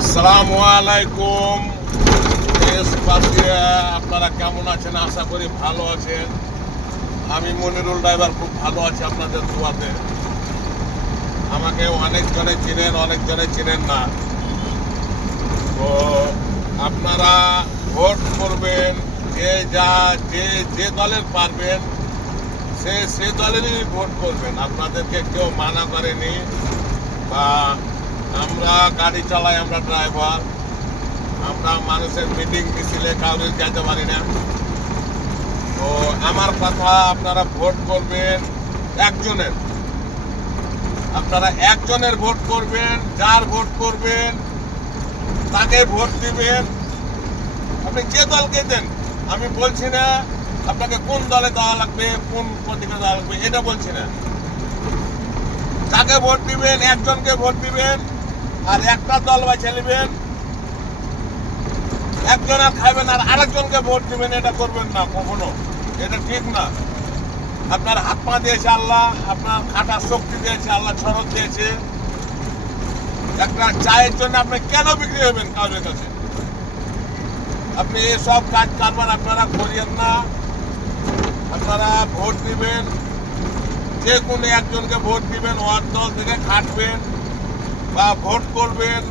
আসসালামু আলাইকুম। আপনারা কেমন আছেন? আশা করি ভালো আছেন। আমি মনিরুল ড্রাইভার খুব ভালো আছি আপনাদের দোয়াতে। আমাকে অনেকজনে চিনেন, অনেকজনে চিনেন না। তো আপনারা ভোট করবেন, যে দলের পারবেন সে দলেরই ভোট করবেন। আপনাদেরকে কেউ মানা করেনি। বা আমরা গাড়ি চালাই, আমরা ড্রাইভার, আমরা মানুষের মিটিং মিছিলে কাউকে যেতে পারি না। তো আমার কথা, আপনারা ভোট করবেন একজনের। আপনারা একজনের ভোট করবেন, যার ভোট করবেন তাকে ভোট দিবেন। আপনি যে দলকে দেন, আমি বলছি না আপনাকে কোন দলে দেওয়া লাগবে, কোন প্রতীকে দেওয়া লাগবে, এটা বলছি না। যাকে ভোট দিবেন, একজনকে ভোট দিবেন, আর একটা দল বাছে নেবেন। একজন আর খাইবেন আর আরেকজনকে ভোট দিবেন, এটা করবেন না কখনো। এটা ঠিক না। আপনার হাত পা দিয়েছে আল্লাহ, আপনার খাটার শক্তি দিয়েছে আল্লাহ, ছরত দিয়েছে। একটা চায়ের জন্য আপনি কেন বিক্রি হবেন কারোর কাছে? আপনি এসব কাজ কারবার আপনারা করিয়েন না। আপনারা ভোট দিবেন, যে কোনো একজনকে ভোট দিবেন, ওয়ার্ড দল থেকে খাটবেন বা ভোট করবেন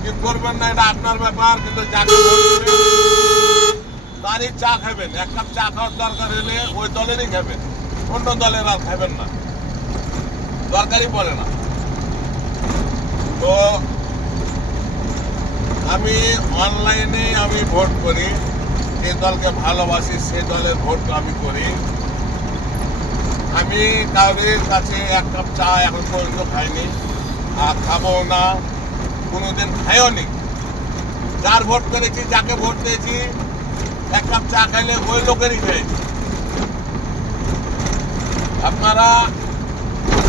কি করবেন না এটা আপনার ব্যাপার। কিন্তু যাকে ভোট দিবেন তারই চা খাবেন। এক কাপ চা খাওয়ার দরকার হলে ওই দলেরই খাবেন, অন্য দলের আর খাবেন না, দরকারই পড়ে না। তো আমি অনলাইনে আমি ভোট করি, যে দলকে ভালোবাসি সে দলের ভোট আমি করি। আমি কাউরের কাছে এক কাপ চা এখন পর্যন্ত খাইনি, আর খাবো না, কোনোদিন খাইও নি। যার ভোট করেছি, যাকে ভোট দিয়েছি, এক কাপ চা খাইলে ওই লোকেরই খেয়েছি। আপনারা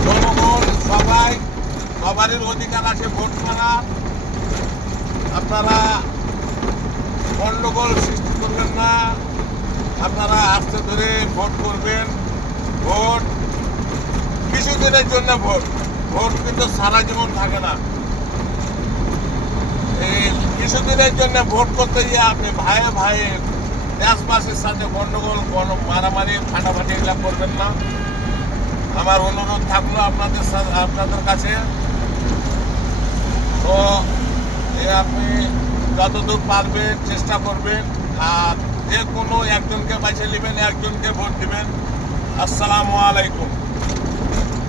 জনগণ সবারই অধিকার আছে ভোট করা। আপনারা গন্ডগোল সৃষ্টি করবেন না। আপনারা আস্তে ধরে ভোট করবেন। ভোট কিছুদিনের জন্য, ভোট কিন্তু সারা জীবন থাকে না। এই কিছুদিনের জন্য ভোট করতে গিয়ে আপনি ভাইয়ে দেশবাসীর সাথে গন্ডগোল, মারামারি, ফাটাফাটি এগুলা করবেন না। আমার অনুরোধ থাকলো আপনাদের কাছে। তো আপনি যতদূর পারবেন চেষ্টা করবেন, আর যে কোনো একজনকে বাছে নেবেন, একজনকে ভোট দিবেন। আসসালামু আলাইকুম।